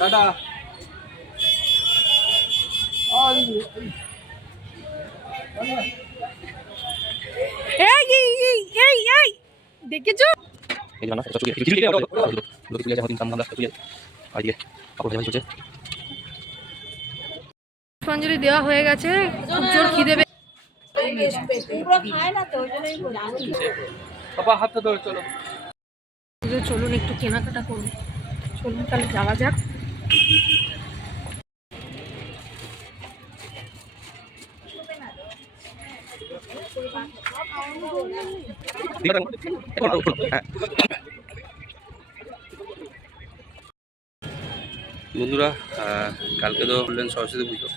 Tata. দেখেছো পুষ্পাঞ্জলি দেওয়া হয়ে গেছে, খুব জোর খিদে হাতটা ধরে চলো। চলুন একটু কেনাকাটা করুন, চলুন তাহলে যাওয়া যাক। বন্ধুরা, কালকে তো বললেন সরস্বতী পুজো,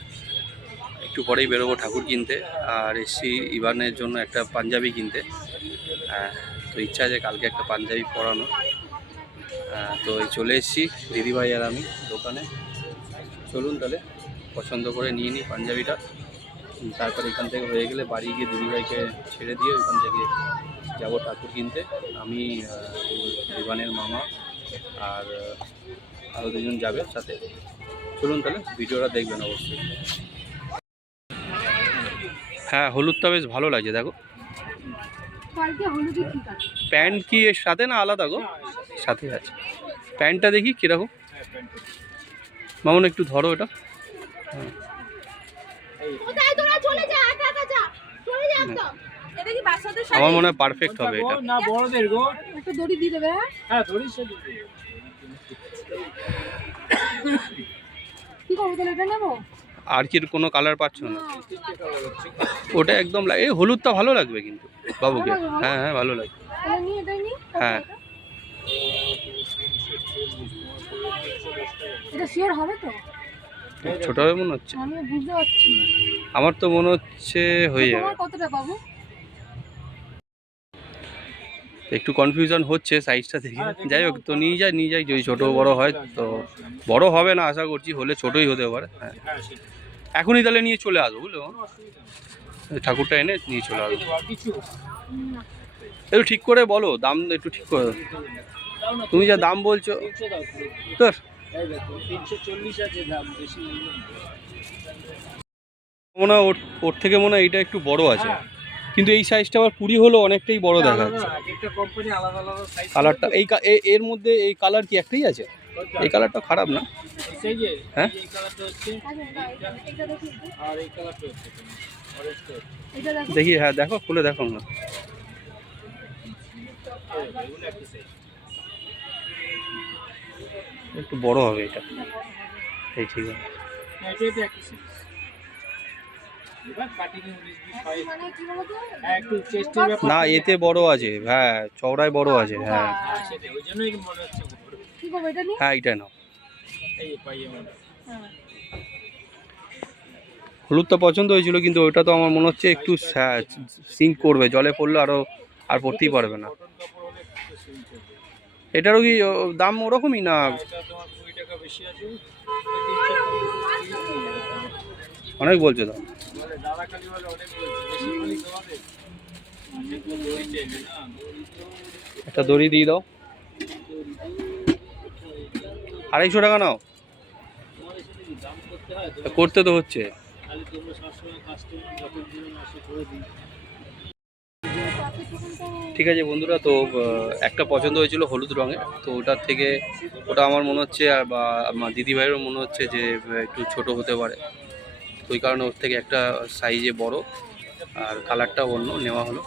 একটু পরেই বেরোবো ঠাকুর কিনতে, আর এসছি ইভানের জন্য একটা পাঞ্জাবি কিনতে। তো ইচ্ছা আছে কালকে একটা পাঞ্জাবি পরানো। তো চলে এসেছি দিদিভাই আর আমি দোকানে। চলুন তাহলে পছন্দ করে নিয়ে নিই পাঞ্জাবিটা, তারপর এখান থেকে হয়ে গেলে বাড়ি গিয়ে দিদিভাইকে ছেড়ে দিয়ে ওইখান থেকে যাবো ঠাকুর কিনতে। আমি, ইভানের মামা আর আরও দুজন যাবে সাথে। চলুন তাহলে ভিডিওটা দেখবেন অবশ্যই। হ্যাঁ, হলুদটা বেশ ভালো লাগছে, দেখো। প্যান্ট কি এর সাথে না আলাদা গো? সাথে আছে। প্যান্টটা দেখি কীরকম। মামুন একটু ধরো এটা। আমার মনে হয় পারফেক্ট হবে এটা। না বড়দের গো, একটা দড়ি দিয়ে দেবে। হ্যাঁ দড়ি সে দিবে। কি করবো তাহলে, এটা নেবো? আর কি কোনো কালার পাচ্ছ না? ওটা একদম এই হলুদটা ভালো লাগবে কিন্তু বাবুকে। হ্যাঁ হ্যাঁ, ভালো লাগবে। হ্যাঁ, এটা শিওর হবে তো? ছোট হবে মনে হচ্ছে। আমি বুঝতে পারছি, আমার তো মনে হচ্ছে হয়ে যাবে। তোমার কতটা পাবো? একটু কনফিউশন হচ্ছে সাইজটা থেকে। যাই হোক, তো নিয়ে যাই যদি ছোটো বড় হয় তো। বড় হবে না আশা করছি, হলে ছোটই হতে পারে। হ্যাঁ, এখনই তাহলে নিয়ে চলে আসবো, বুঝলো? ঠাকুরটা এনে নিয়ে চলে আসবো। একটু ঠিক করে বলো, দাম একটু ঠিক করে। তুমি যা দাম বলছো তোর, 340 আছে দাম, বেশি মনে হয় ওর থেকে মনে হয় এটা একটু বড় আছে, কিন্তু এই সাইজটা আবার 20 হলো অনেকটাই বড় দেখা যাচ্ছে। একটা কোম্পানি আলাদা আলাদা সাইজ। কালারটা এর মধ্যে এই কালার কি একটাই আছে? এই কালারটা খারাপ না। হ্যাঁ, এই কালারটা হচ্ছে, আর এই কালারটা হচ্ছে অরেঞ্জটা হচ্ছে। দেখি। হ্যাঁ দেখো, খুলে দেখো না। একটু বড় হবে এটা। এই ঠিক আছে। এটা একটু সাইজ। এবার কাটিং 19 হয়। মানে কি বলতো, একটু চেস্টের ব্যাপার না, এতে বড় আছে। হ্যাঁ, চওড়ায় বড় আছে। হ্যাঁ সেটা, ওই জন্যই মনে হচ্ছে বড়। কি করবো এটা নিয়ে? হ্যাঁ, এটা নাও। এই পাইজামা হ্যাঁ, হলুদটা পছন্দ হয়েছিল, কিন্তু ওইটা তো আমার মনে হচ্ছে একটু সিঙ্ক করবে, জলে পড়লে আর পড়তেই পারবে না। কটন কাপড় হলে একটু সিল করবে। এটারও কি দাম ওরকমই না? এটা তোমার 20 টাকা বেশি আছে। অনেক বলছে দাম। বলে দাদা খালি বলে অনেক বলছে, বেশি বলি তোমাদের। দেখো দড়ি চাইবে না, দড়ি তো একটা দড়ি দিয়ে দাও। 250 টাকা নাও। তোমাদের সাথে কি দাম করতে হয়? করতে তো হচ্ছে। খালি তোমরা সবসময় কাস্টমার যখন দিন আসে করে দিই। ঠিক আছে বন্ধুরা, তো একটা পছন্দ হয়েছিল হলুদ রঙের, তো ওটার থেকে ওটা আমার মনে হচ্ছে, আর বা আমার দিদিভাইয়েরও মনে হচ্ছে যে একটু ছোট হতে পারে, তো ওই কারণে ওর থেকে একটা সাইজে বড় আর কালারটাও অন্য নেওয়া হলো।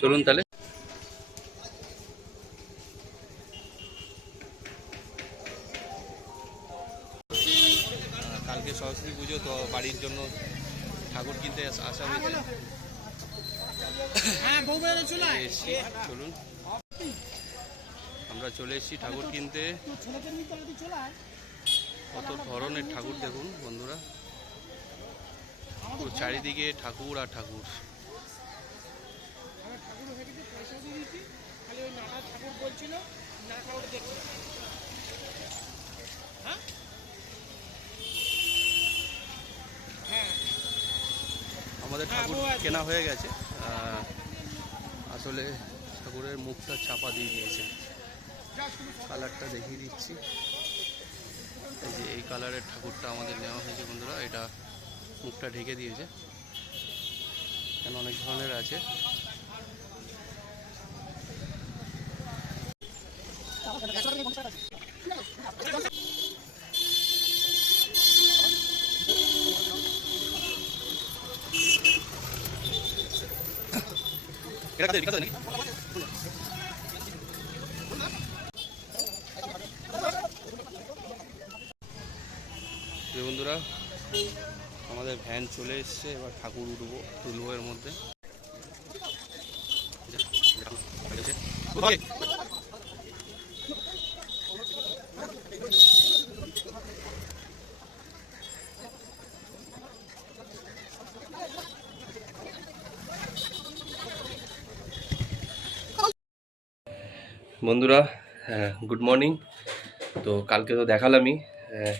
চলুন তাহলে। কালকে সরস্বতী পুজো, তো বাড়ির জন্য ঠাকুর কিনতে আসা হয়েছে। চলুন, আমরা চলে এসেছি ঠাকুর কিনতে। কত ধরনের ঠাকুর দেখুন বন্ধুরা, চারিদিকে ঠাকুর আর ঠাকুর। আমাদের ঠাকুর কেনা হয়ে গেছে। আসলে ঠাকুর ঠাকুরের মুখটা চাপা দিয়ে দিয়েছে। কালারটা দেখিয়ে দিচ্ছি, এই যে এই কালারের ঠাকুরটা আমাদের নেওয়া হয়েছে বন্ধুরা। এটা মুখটা ঢেকে দিয়েছে, কেন অনেক ধরনের আছে। বন্ধুরা আমাদের ভ্যান চলে এসছে, এবার ঠাকুর তুলবো এর মধ্যে। বন্ধুরা গুড মর্নিং। তো কালকে তো দেখালামই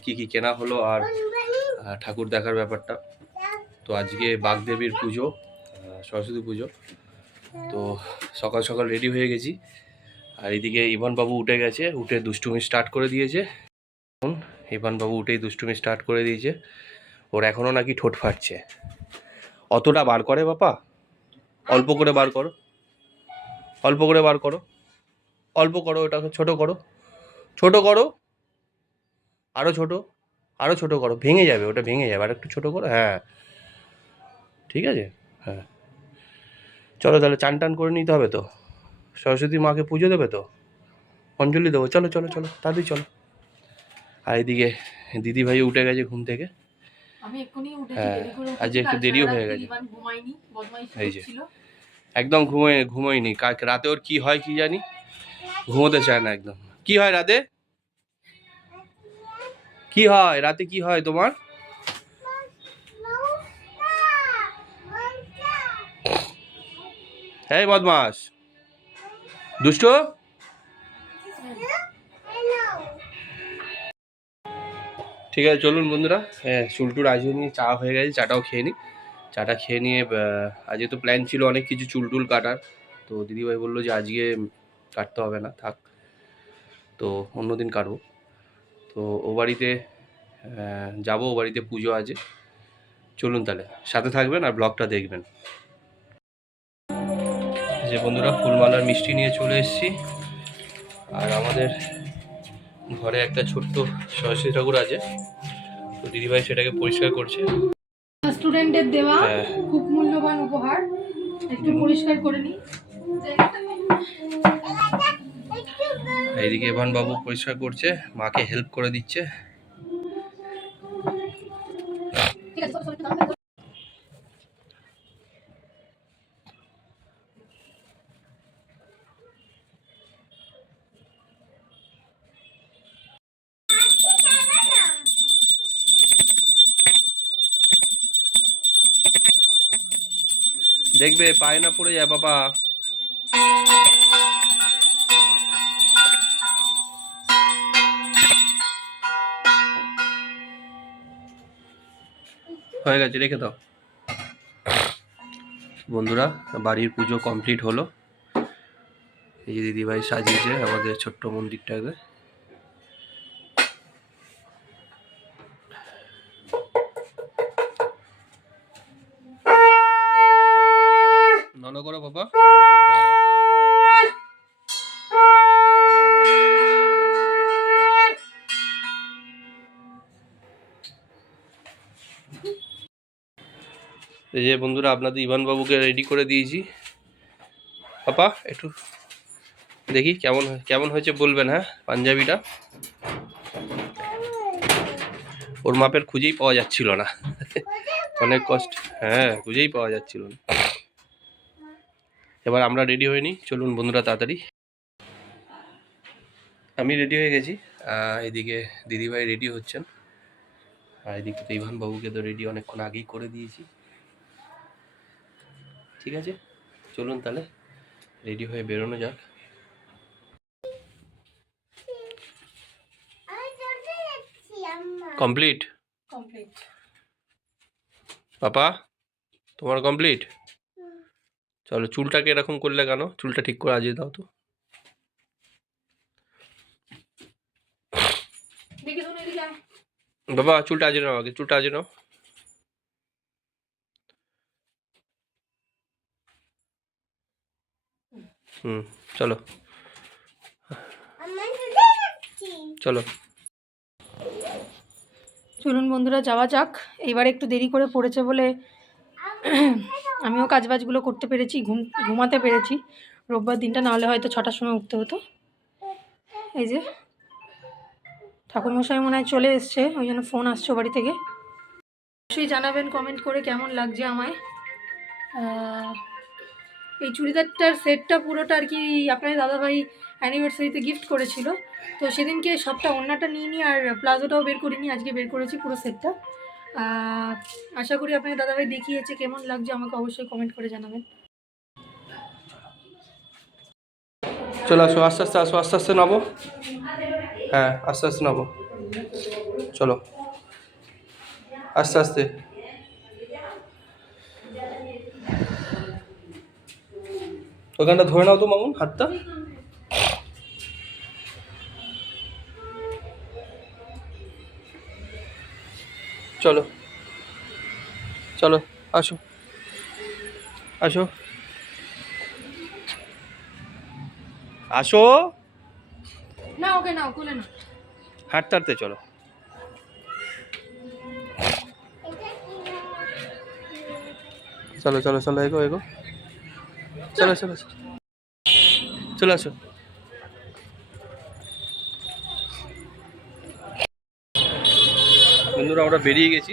কি কি কেনা হলো আর ঠাকুর দেখার ব্যাপারটা। তো আজকে বাগদেবীর পুজো, সরস্বতী পুজো। তো সকাল সকাল রেডি হয়ে গেছি, আর এদিকে ইভানবাবু উঠে গেছে, উঠে দুষ্টুমি স্টার্ট করে দিয়েছে। ইভানবাবু উঠেই দুষ্টুমি স্টার্ট করে দিয়েছে। ওর এখনও নাকি ঠোঁট ফাটছে। অতটা বার করে বাপা? অল্প করে বার করো, অল্প করে বার করো, অল্প করো, ওটাকে ছোট করো, ছোট করো, আরও ছোট, আরও ছোট করো, ভেঙে যাবে, ওটা ভেঙে যাবে, আর একটু ছোট করো। হ্যাঁ ঠিক আছে, হ্যাঁ চলো তাহলে চান টান করে নিতে হবে তো, সরস্বতী মাকে পুজো দেবে তো, অঞ্জলি দেবো। চলো চলো চলো তাড়াতাড়ি চলো। আর এদিকে দিদি ভাই উঠে গেছে ঘুম থেকে। আমি এক্ষুনি উঠেছি, হ্যাঁ দেরি করে আজকে একটু দেরিও হয়ে গেছে। ঘুমাইনি, বদমাইশি এই যে করছিল। একদম ঘুমোয়নি কালকে রাতে। ওর কি হয় কি জানি, ঘুমোতে চায় না একদম। কি হয় রাতে, কি হয় রাতে, কি হয় তোমার? হ্যাঁ বদমাস দুষ্ট। ঠিক আছে চলুন বন্ধুরা, হ্যাঁ চুলটুল আজও নিয়ে চা হয়ে গেছে, চাটাও খেয়ে নিই। চাটা খেয়ে নিয়ে আজকে তো প্ল্যান ছিল অনেক কিছু চুলটুল কাটার। তো দিদিভাই বললো যে আজকে কাটতে হবে না, থাক, তো অন্যদিন কাটবো। তো ও বাড়িতে যাবো, ও বাড়িতে পুজো আছে। চলুন তাহলে সাথে থাকবেন আর ব্লগটা দেখবেন। যে বন্ধুরা ফুলমালার মিষ্টি নিয়ে চলে এসেছি, আর আমাদের ঘরে একটা ছোট্ট সরস্বতী ঠাকুর আছে, তো দিদিভাই সেটাকে পরিষ্কার করছে। স্টুডেন্টদের দেওয়া খুব মূল্যবান উপহার, একটু পরিষ্কার করে নিই। এইদিকে ইভান বাবু পরিষ্কার করছে, মাকে হেল্প করে দিচ্ছে। দেখবে পায়ে না পড়ে যায় বাবা। হয়ে গেছে, রেখে দাও। বন্ধুরা বাড়ির পুজো কমপ্লিট হলো। এই যে দিদিভাই সাজিয়েছে আমাদের ছোট্ট মন্দিরটাকে। নন করো বাবা। এই যে বন্ধুরা আপনাদের ইভান বাবুকে রেডি করে দিয়েছি। পাপা একটু দেখি কেমন কেমন হয়েছে বলবেন। হ্যাঁ পাঞ্জাবিটা ওর মাপের খুঁজেই পাওয়া যাচ্ছিল না, অনেক কষ্ট। হ্যাঁ খুঁজেই পাওয়া যাচ্ছিল না। এবার আমরা রেডি হয়ে নিই, চলুন বন্ধুরা তাড়াতাড়ি। আমি রেডি হয়ে গেছি, এদিকে দিদিভাই রেডি হচ্ছেন, আর এদিকে তো ইভান বাবুকে তো রেডি অনেকক্ষণ আগেই করে দিয়েছি। ঠিক আছে চলুন তাহলে রেডি হয়ে বেরোনো যাক। কমপ্লিট পাপা, তোমার কমপ্লিট? চলো, চুলটাকে এরকম করলে কেন? চুলটা ঠিক করে আজিয়ে দাও তো। দেখি শোনো, এদিকে আয়। বাবা চুলটা আজিয়ে নাও, আগে চুলটা আজিয়ে নাও। হুম, চলো চলো। চলুন বন্ধুরা যাওয়া যাক। এইবার একটু দেরি করে পড়েছে বলে আমিও কাজবাজগুলো করতে পেরেছি, ঘুমাতে পেরেছি। রোববার দিনটা না হলে হয়তো 6টার সময় উঠতে হতো। এই যে ঠাকুরমশাই মনে হয় চলে এসছে, ওই জন্য ফোন আসছে বাড়ি থেকে। অবশ্যই জানাবেন কমেন্ট করে কেমন লাগছে আমায়। এই চুড়িদারটার সেটটা পুরোটা আর কি আপনার দাদাভাই অ্যানিভার্সারিতে গিফট করেছিল, তো সেদিনকে সবটা ওড়নাটা নিয়ে নিই আর প্লাজোটাও বের করিনি, আজকে বের করেছি পুরো সেটটা। আশা করি আপনার দাদাভাই দেখিয়েছে, কেমন লাগছে আমাকে অবশ্যই কমেন্ট করে জানাবেন। চলে আসো, আস্তে আস্তে আসো, আস্তে আস্তে নামো। হ্যাঁ আস্তে আস্তে নামো, চলো আস্তে আস্তে। ওখানটা ধরে নাও তো মামুন, হাতটা। চলো চলো, আসো আসো আসো। না ওকে নাও, কোলে না। হাঁটতে হাঁটতে চলো। চলো চলো চলো, এগো এগো, চলো চলো চলে আসো। বন্ধুরা আমরা বেরিয়ে গেছি।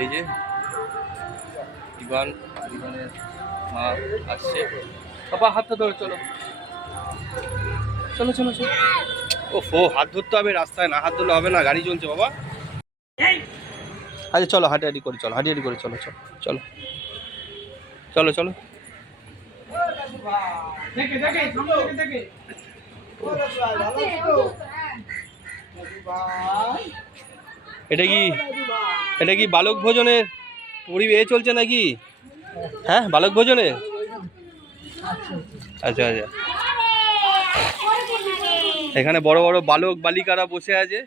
এই যে ইভানের মা আসছে। বাবা হাতটা ধরে চলো চলো চলো চলো। ও হাত ধরতে হবে রাস্তায়, না হাত ধরলে হবে না, গাড়ি চলছে বাবা। আচ্ছা চলো, হাঁটাহাঁটি করে চলো, হাঁটাহাঁটি করে চলো চলো চলো চলো চলো। এটা কি বালক ভোজনের পরিবেশ চলছে নাকি? হ্যাঁ বালক ভোজনের। আচ্ছা আচ্ছা, এখানে বড় বড় বালক বালিকারা বসে আছে।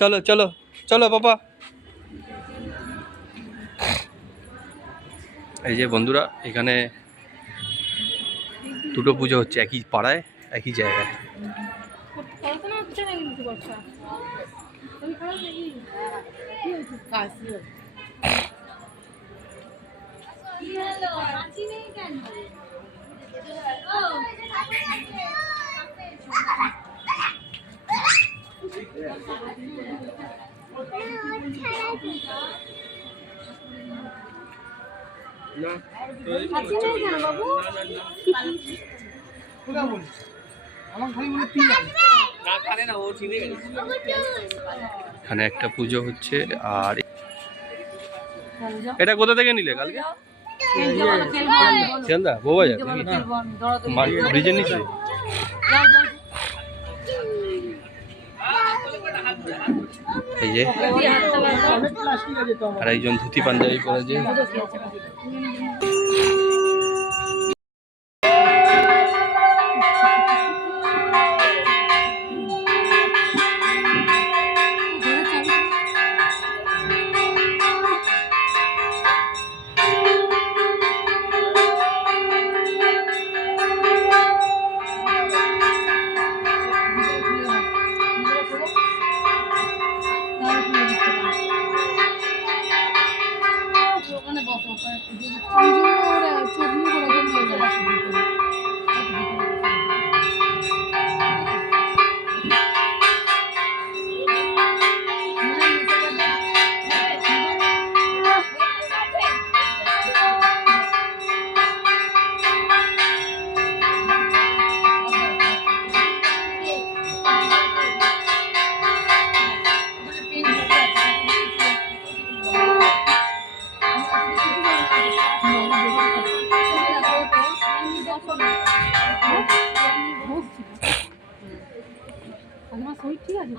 চলো চলো চলো বাবা। এই যে বন্ধুরা, এখানে দুটো পুজো হচ্ছে একই পাড়ায়, একই জায়গায়। এখানে একটা পুজো হচ্ছে। আর এটা কোথা থেকে নিলে কালকে? শিয়ালদা বউবাজার ব্রিজের নিচে। এই যে আর একজন ধুতি পাঞ্জাবি পরেছে।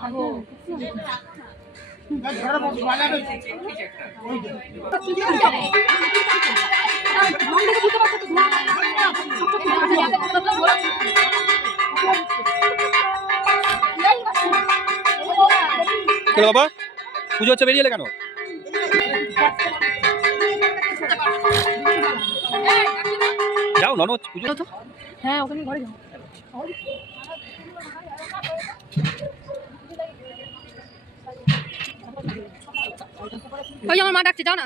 খাবো। কেন বাবা পুজো হচ্ছে বেরিয়ে এলে কেন? যাও ননদ পুজো। হ্যাঁ ওখানে ঘরে যাও। ওই আমার মা ডাকছে, যাও না।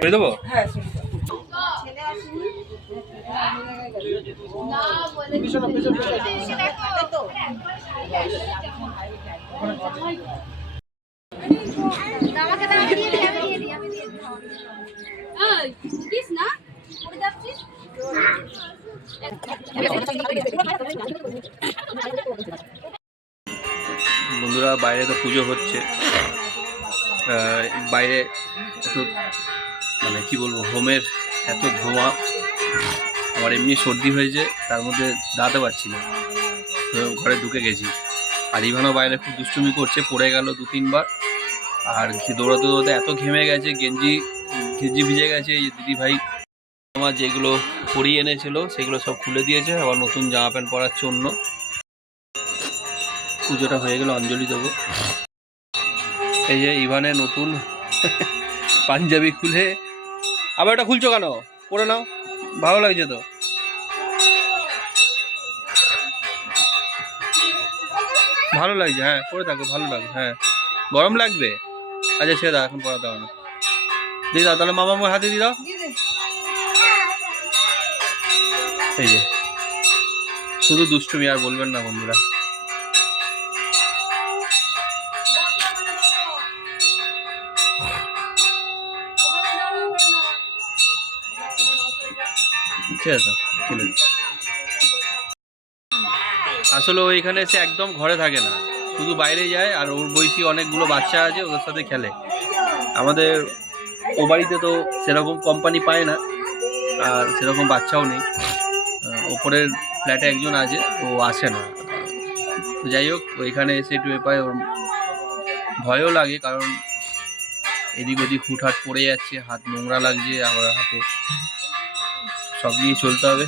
করে দেবো? বন্ধুরা বাইরে তো পুজো হচ্ছে, বাইরে এত মানে কি বলবো হোমের এত ধোঁয়া, আমার এমনি সর্দি হয়েছে, তার মধ্যে দাঁড়াতে পারছি না, তো ঘরে ঢুকে গেছি। আর ইভানও বাইরে খুব দুষ্টুমি করছে, পড়ে গেল 2-3 বার। আর দৌড়াতে দৌড়াতে এত ঘেমে গেছে, গেঞ্জি ভিজে গেছে। এই দিদি ভাই আমার যেগুলো পরিয়ে এনেছিল সেগুলো সব খুলে দিয়েছে, আবার নতুন জামা প্যান্ট পরাচ্ছে অন্য। পুজোটা হয়ে গেলে অঞ্জলি দেবো। এই যে ইভানের নতুন পাঞ্জাবি খুলে, আবার এটা খুলছো কেন? পরে নাও, ভালো লাগছে তো। ভালো লাগছে, হ্যাঁ পরে থাকো, ভালো লাগবে। হ্যাঁ গরম লাগবে, আচ্ছা সে দাও, এখন পড়াতে হবে না। দিয়ে দাও তাহলে, মামা আমার হাতে দিয়ে দাও। এই যে শুধু দুষ্টুমি, আর বলবেন না বন্ধুরা। ঠিক আছে, আসলে ও এখানে এসে একদম ঘরে থাকে না, শুধু বাইরে যায়। আর ওর বয়সী অনেকগুলো বাচ্চা আছে, ওদের সাথে খেলে। আমাদের ও বাড়িতে তো সেরকম কোম্পানি পায় না, আর সেরকম বাচ্চাও নেই। ওপরের ফ্ল্যাটে একজন আছে, ও আসে না। তো যাই হোক, ওইখানে এসে একটু পায়, ওর ভয়ও লাগে, কারণ এদিক ওদিক হুটহাট পড়ে যাচ্ছে, হাত নোংরা লাগছে, আবার হাতে সব নিয়ে চলতে হবে।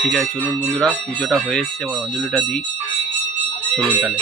ঠিক আছে চলুন বন্ধুরা, পুজোটা হয়ে এসছে, আমার অঞ্জলিটা দিই। চলুন তাহলে।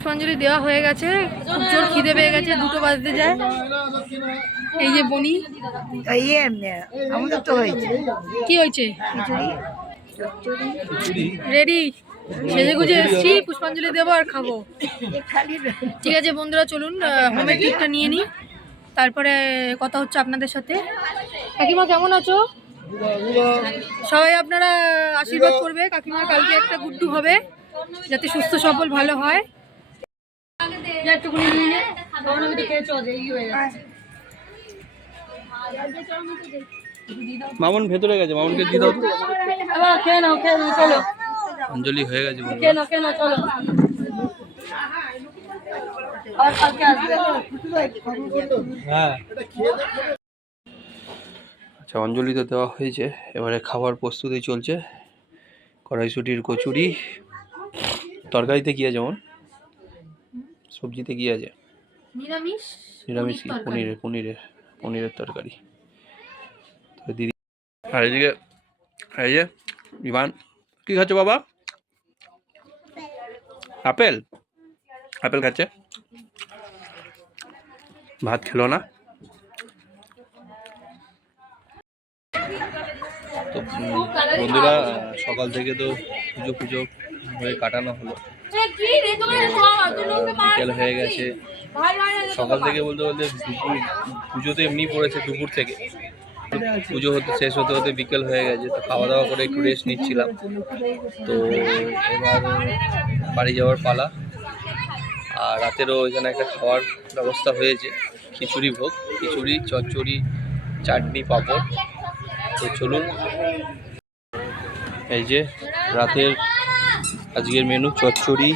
পুষ্পাঞ্জলি দেওয়া হয়ে গেছে, খুব জোর খিদে পেয়ে গেছে, 2টো বাজতে যায়। এই যে বনি, আমাদের তো হয়েছে কি হয়েছে? রেডি, সেজে গুজে এসছি, পুষ্পাঞ্জলি দেবো আর খাবো। ঠিক আছে বন্ধুরা, চলুন হোমের কেকটা নিয়ে নিই, তারপরে কথা হচ্ছে আপনাদের সাথে। কাকিমা কেমন আছো? সবাই আপনারা আশীর্বাদ করবে, কাকিমার কালকে একটা গুড্ডু হবে, যাতে সুস্থ সবল ভালো হয়। মামুন ভেতরে গেছে, মামুনকে দিয়ে দাও তো। অঞ্জলি হয়ে গেছে হ্যাঁ। আচ্ছা, অঞ্জলি তো দেওয়া হয়েছে, এবারে খাবার প্রস্তুতি চলছে। কড়াইশুটির কচুরি, তরকারিতে কি আছে যেমন, সবজিতে কি আছে? নিরামিষ নিরামিষ কি? পনিরের তরকারি। তো দিদি আর এদিকে এই যে ইভান কি খাচ্ছে বাবা? আপেল খাচ্ছে, ভাত খেলো না। তো বন্ধুরা, সকাল থেকে তো পুজো হয়ে কাটানো হলো, বিকেল হয়ে গেছে। সকাল থেকে বলতে পুজো তো এমনি পড়েছে দুপুর থেকে, পুজো শেষ হতে বিকেল হয়ে গেছে। তো খাওয়া দাওয়া করে একটু রেস্ট নিচ্ছিলাম। তো এবার বাড়ি যাওয়ার পালা। আর রাতেরও এখানে একটা খাওয়ার ব্যবস্থা হয়েছে, খিচুড়ি ভোগ, খিচুড়ি, চচ্চড়ি, চাটনি, পাঁপড়। তো চলুন, এই যে রাতের আজকের মেনু, চচ্চড়ি,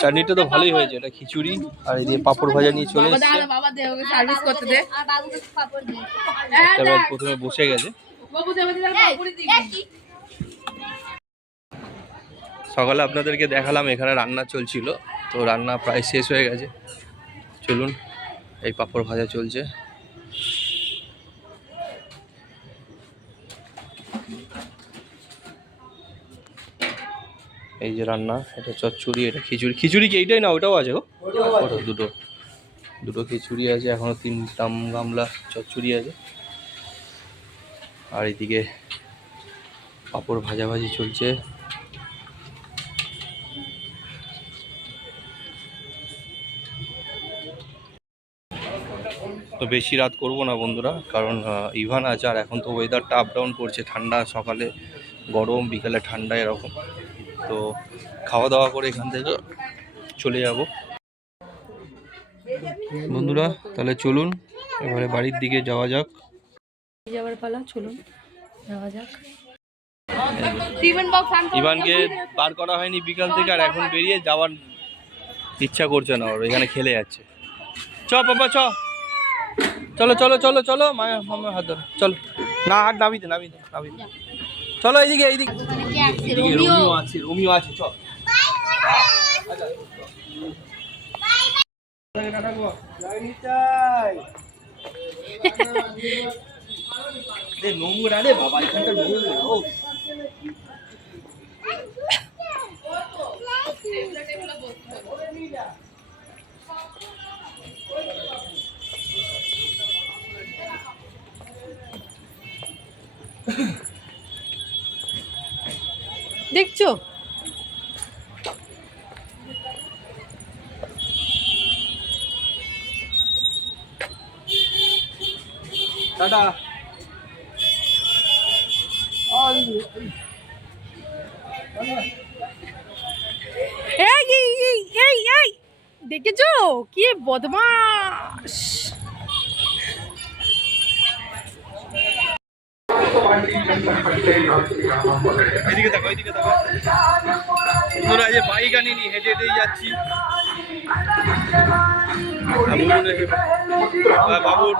চাটনিটা তো ভালোই হয়েছে, এটা খিচুড়ি, আর এই দিয়ে পাঁপড় ভাজা নিয়ে চলে এসেছে। একটা ব্যাগ প্রথমে বসে গেছে। সকালে আপনাদেরকে দেখালাম এখানে রান্না চলছিল, তো রান্না প্রায় শেষ হয়ে গেছে। চলুন, এই পাঁপড় ভাজা চলছে। এই যে রান্না, এটা চচ্চড়ি, এটা খিচুড়ি কি এইটাই না ওটাও আছে গো? ওটা দুটো খিচুড়ি আছে, এখনো 3 গামলা চচ্চড়ি আছে। আর এইদিকে পাঁপড় ভাজাভাজি চলছে। তো বেশি রাত করব না বন্ধুরা, কারণ ইভান আছে, আর এখন তো ওয়েদারটা আপ ডাউন করছে, ঠান্ডা সকালে গরম, বিকালে ঠান্ডা, এরকম। তো খাওয়া দাওয়া করে এখান থেকে চলে যাব বন্ধুরা। তাহলে চলুন এবারে বাড়ির দিকে যাওয়া যাক। যাওয়ার পালা, চলুন যাওয়া যাক। ইভানকে বার করা হয়নি বিকাল থেকে, আর এখন বেরিয়ে যাওয়ার ইচ্ছা করছে না ওর, এখানে খেলে যাচ্ছে। চ বাবা চ, চলো চলো চলো চলো, মায়া মামা হাত ধরো, চলো। না, হাত নাবি দে। চলো এইদিকে রোমিও আছে চল। নোংরা রে বাবা, এখানটা নোংরা। দেখছো টাটা। এই দেখেছো কি বদমাশ। এদিকে দেখো বন্ধুরা, এই যে বাইক আনিনি, হেঁটে হেঁটেই যাচ্ছি। বাবুর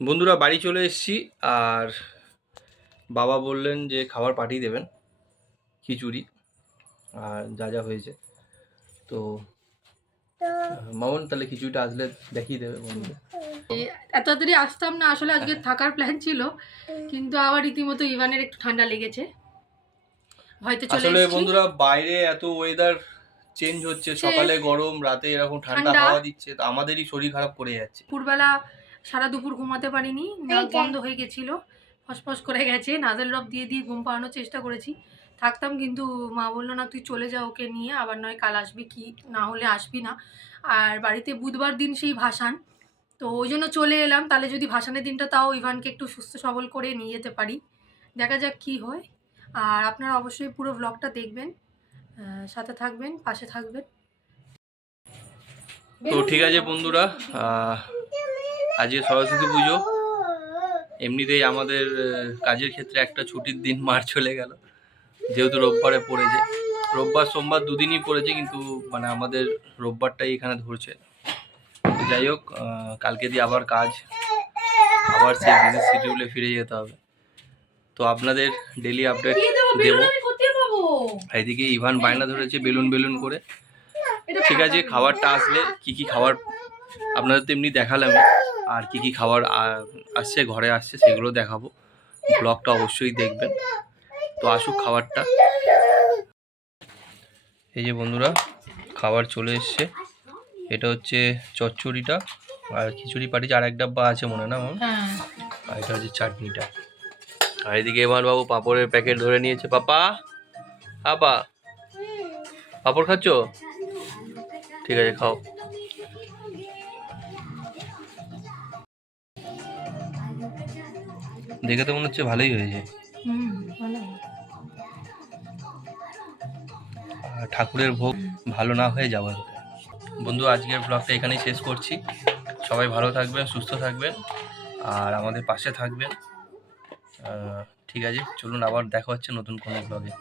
বন্ধুরা বাড়ি চলে এসেছি, আর বাবা বললেন যে খাবার পাঠিয়ে দেবেন, খিচুড়ি আর যা হয়েছে। তো মামুন তাহলে খিচুড়িটা আসলে দেখিয়ে দেবে বন্ধুদের। এত তাড়াতাড়ি আসতাম না, আসলে আজকে থাকার প্ল্যান ছিল, কিন্তু আবার রীতিমতো ইভানের একটু ঠান্ডা লেগেছে, হয়তো চলে আসলে এসেছি। বন্ধুরা বাইরে এত ওয়েদার চেঞ্জ হচ্ছে, সকালে গরম, রাতে এরকম ঠান্ডা হাওয়া দিচ্ছে, তো আমাদেরই শরীর খারাপ করে যাচ্ছে। দুপুরবেলা সারা দুপুর ঘুমাতে পারিনি, নাক বন্ধ হয়ে গেছিল, ফসফস করে গেছে, নাজেল ড্রপ দিয়ে ঘুম পাড়ানোর চেষ্টা করেছি, থাকতাম, কিন্তু মা বললো না তুই চলে যা ওকে নিয়ে, আবার নয় কাল আসবি, কি না হলে আসবি না। আর বাড়িতে বুধবার দিন সেই ভাসান, তো ওই জন্য চলে এলাম। তাহলে যদি ভাসানের দিনটা তাও ইভানকে একটু সুস্থ সবল করে নিয়ে যেতে পারি, দেখা যাক কি হয়। আর আপনারা অবশ্যই পুরো ব্লগটা দেখবেন, সাথে থাকবেন, পাশে থাকবেন। তো ঠিক আছে বন্ধুরা, আজকে সরস্বতী পুজো, এমনিতেই আমাদের কাজের ক্ষেত্রে একটা ছুটির দিন মার চলে গেল, যেহেতু রোববারে পড়েছে। রোববার সোমবার দুদিনই পড়েছে, কিন্তু মানে আমাদের রোববারটাই এখানে ধরছে। তো যাই হোক, কালকে দিয়ে আবার কাজ, আবার সেই বিজি শিডিউলে ফিরে যেতে হবে। তো আপনাদের ডেলি আপডেট দেবো। এদিকে ইভান বায়না ধরেছে বেলুন বেলুন করে। ঠিক আছে, খাবারটা আসলে কি কি খাবার আপনাদের তো এমনি দেখালাম, আর কি কি খাবার আসছে ঘরে আসছে সেগুলো দেখাবো। ব্লগটা অবশ্যই দেখবেন। তো আসুক খাবারটা। এই যে বন্ধুরা, খাবার চলে এসছে। এটা হচ্ছে চচ্চড়িটা, আর খিচুড়ি পাঠিয়েছে, আর এক ডাব্বা আছে মনে না মাম? আর এটা হচ্ছে চাটনিটা। আর এদিকে এবার বাবু পাঁপড়ের প্যাকেট ধরে নিয়েছে। পাপা, আপা পাঁপড় খাচ্ছ? ঠিক আছে, খাও। দেখে তো মনে হচ্ছে ভালোই হয়েছে। আর ঠাকুরের ভোগ ভালো না হয়ে যাওয়ার। বন্ধু, আজকের ব্লগটা এখানেই শেষ করছি। সবাই ভালো থাকবেন, সুস্থ থাকবেন, আর আমাদের পাশে থাকবেন। ঠিক আছে, চলুন আবার দেখা হচ্ছে নতুন কোনো ব্লগে।